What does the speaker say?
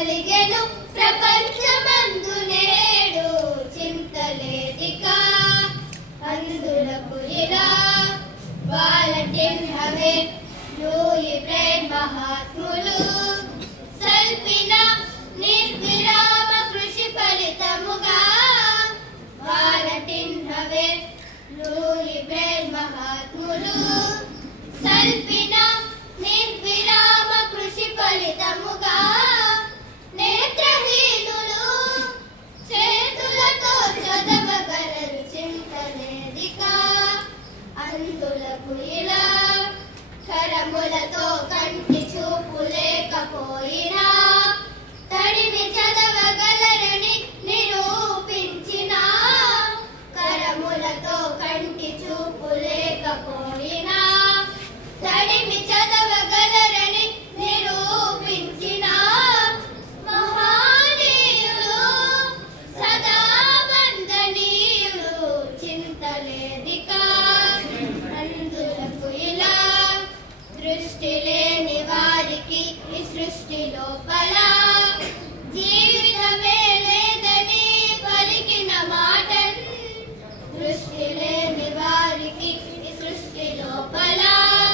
కలిగెను ప్రపంచమందు నేడు చింతలేదిక అందులకు ఇలా వాలంటీర్ హవే లూయి బ్రెయిన్ మహాత్ములు సల్పిన నిర్విరామ కృషి ఫలితముగా వాలంటీర్ హవే లూయి బ్రెయిన్ మహాత్ములు సల్పిన నిర్విరామ కృషి ఫలితముగా నేత్రహీనులు చేతులతో చదవగలరు చింతలేదిక అందులకు ఇలా కరములతో కంటి చూపు లేకపోయినా తడిని చదవగలరని నిరూపించిన కరములతో కంటి చూపు లేకపోయినా తడిని చదవగలరని నిరూపించిన మహానీయులు సదా వందనీయులు చింతలేదిక అందులకు ఇలా దృష్టి లేని వారికి ఈ సృష్టి లోపల